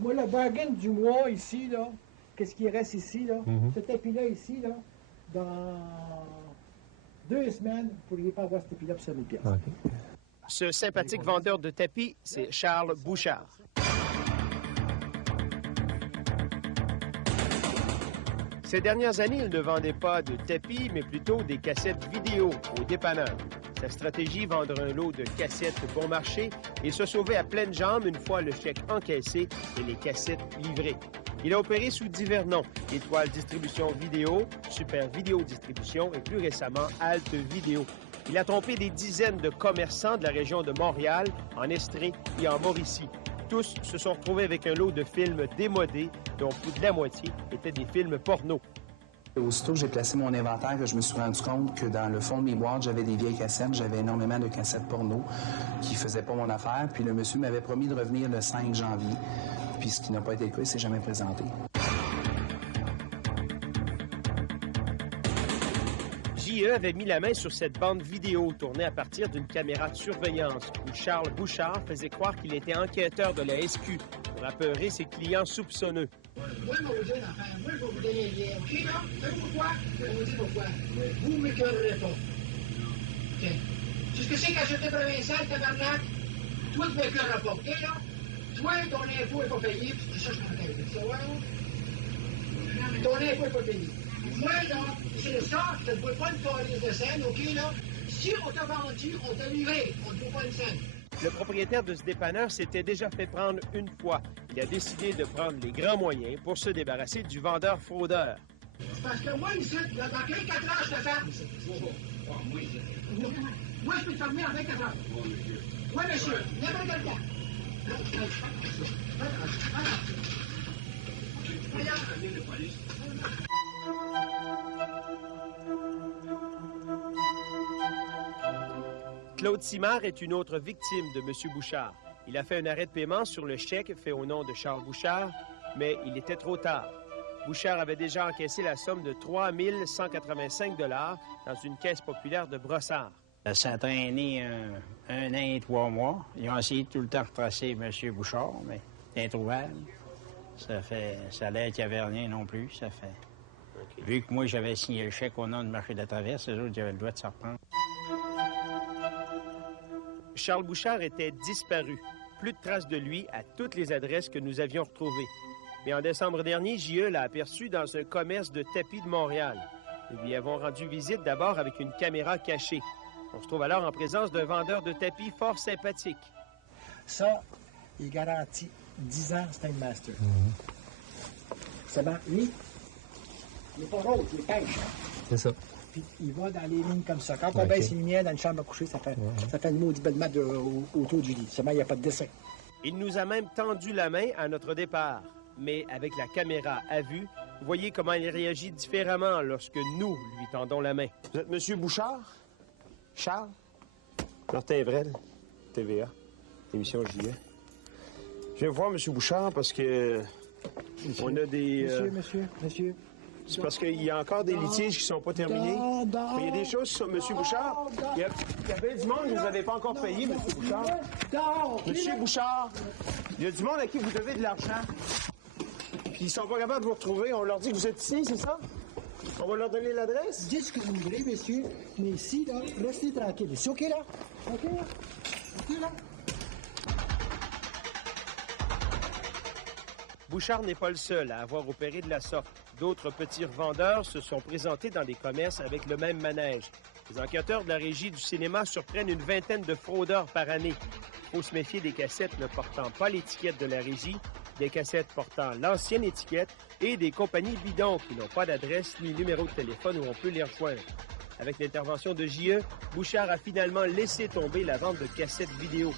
Moi, le bargain du mois ici, là, qu'est-ce qui reste ici, là? Ce tapis-là ici, là, dans 2 semaines, vous ne pourriez pas avoir ce tapis-là pour 7 000 piastres. Okay. Ce sympathique vendeur de tapis, c'est Charles Bouchard. Ces dernières années, il ne vendait pas de tapis, mais plutôt des cassettes vidéo aux dépanneurs. Sa stratégie, vendre un lot de cassettes bon marché et se sauver à pleines jambes une fois le chèque encaissé et les cassettes livrées. Il a opéré sous divers noms, Étoile Distribution Vidéo, Super Vidéo Distribution et plus récemment, Alt Vidéo. Il a trompé des dizaines de commerçants de la région de Montréal, en Estrie et en Mauricie. Tous se sont retrouvés avec un lot de films démodés, dont plus de la moitié étaient des films porno. Aussitôt que j'ai placé mon inventaire, que je me suis rendu compte que dans le fond de mes boîtes, j'avais des vieilles cassettes. J'avais énormément de cassettes porno qui ne faisaient pas mon affaire. Puis le monsieur m'avait promis de revenir le 5 janvier. Puis ce qui n'a pas été le cas, il s'est jamais présenté. J.E. avait mis la main sur cette bande vidéo tournée à partir d'une caméra de surveillance où Charles Bouchard faisait croire qu'il était enquêteur de la SQ pour apeurer ses clients soupçonneux. Moi, je vais vous dire une affaire. Moi, je vais vous donner un lien. OK, là? Savez-vous pourquoi? Je vais vous dire pourquoi. Vous ne m'écœurerez pas. OK. Tu sais ce que c'est qu'acheter provincial, tabarnak? Toi, tu ne m'écœureras pas. OK, là? Toi, ton impôt n'est pas payé, puis tu cherches ton impôt. Tu vois, là? Ton impôt n'est pas payé. Moi, là, c'est ça, je ne te vois pas une police de scène, OK, là? Si on t'a vendu, on t'a livré. On ne te voit pas une scène. Le propriétaire de ce dépanneur s'était déjà fait prendre une fois. Il a décidé de prendre les grands moyens pour se débarrasser du vendeur fraudeur. Parce que moi, ici, dans 24 heures, je te ferme. Moi, je peux te fermer en 24 heures. Oui, monsieur. N'importe quel temps. Claude Simard est une autre victime de M. Bouchard. Il a fait un arrêt de paiement sur le chèque fait au nom de Charles Bouchard, mais il était trop tard. Bouchard avait déjà encaissé la somme de 3 185 $ dans une caisse populaire de Brossard. Ça a traîné un an et 3 mois. Ils ont essayé tout le temps de retracer M. Bouchard, mais c'est introuvable. Ça a l'air qu'il n'y avait rien non plus. Ça fait. Okay. Vu que moi, j'avais signé le chèque au nom du marché de la Traverse, eux autres, j'avais le droit de se reprendre. Charles Bouchard était disparu. Plus de traces de lui à toutes les adresses que nous avions retrouvées. Mais en décembre dernier, J.E. l'a aperçu dans un commerce de tapis de Montréal. Nous lui avons rendu visite d'abord avec une caméra cachée. On se trouve alors en présence d'un vendeur de tapis fort sympathique. Ça, il garantit 10 ans Stainmaster. Seulement, lui, il n'est pas rose, il est pêche. C'est ça. Puis il va dans les lignes comme ça. Quand on baisse les lumières dans une chambre à coucher, ça fait une maudite belle map autour du lit. Seulement, il n'y a pas de dessin. Il nous a même tendu la main à notre départ. Mais avec la caméra à vue, vous voyez comment il réagit différemment lorsque nous lui tendons la main. Vous êtes M. Bouchard? Charles? Martin Evrel, TVA, émission JE. Je viens voir M. Bouchard parce que on a des... Monsieur. C'est parce qu'il y a encore des litiges qui ne sont pas terminés. Mais il y a des choses sur M. Bouchard. Il y avait du monde que vous n'avez pas encore payé, M. Bouchard. M. Bouchard, il y a du monde à qui vous devez de l'argent. Ils ne sont pas capables de vous retrouver. On leur dit que vous êtes ici, c'est ça? On va leur donner l'adresse? Dites ce que vous voulez, monsieur. Mais ici, là, laissez tranquille. C'est OK, là? OK, là? OK, là? Bouchard n'est pas le seul à avoir opéré de la sorte. D'autres petits revendeurs se sont présentés dans des commerces avec le même manège. Les enquêteurs de la Régie du cinéma surprennent une vingtaine de fraudeurs par année. Il faut se méfier des cassettes ne portant pas l'étiquette de la Régie, des cassettes portant l'ancienne étiquette et des compagnies bidons qui n'ont pas d'adresse ni numéro de téléphone où on peut les rejoindre. Avec l'intervention de J.E., Bouchard a finalement laissé tomber la vente de cassettes vidéo.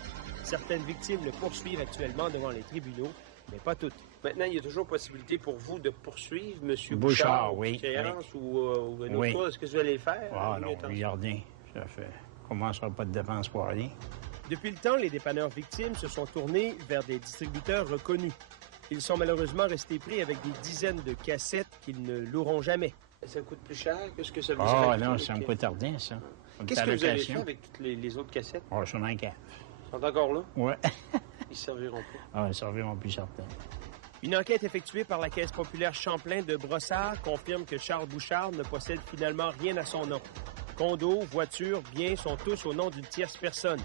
Certaines victimes le poursuivent actuellement devant les tribunaux, mais pas toutes. Maintenant, il y a toujours possibilité pour vous de poursuivre M. Bouchard, oui. Ou une autre chose. Est-ce que vous allez le faire? Ah non, regardez, ça fait... commencera pas de défense pour rien. Depuis le temps, les dépanneurs victimes se sont tournés vers des distributeurs reconnus. Ils sont malheureusement restés pris avec des dizaines de cassettes qu'ils ne loueront jamais. Ça coûte plus cher que ce que ça vous Ah non, ça me coûte rien, ça. Qu'est-ce que vous avez fait avec toutes les autres cassettes? Ah, je suis dans le cas. Ils sont encore là? Oui. Ils ne serviront plus. Ah, ils ne serviront plus, certains. Une enquête effectuée par la Caisse populaire Champlain de Brossard confirme que Charles Bouchard ne possède finalement rien à son nom. Condo, voiture, biens sont tous au nom d'une tierce personne.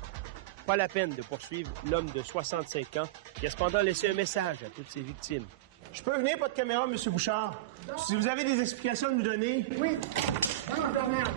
Pas la peine de poursuivre l'homme de 65 ans qui a cependant laissé un message à toutes ses victimes. Je peux venir, pas de caméra, M. Bouchard? Si vous avez des explications à nous donner... Oui. Non, Bernard.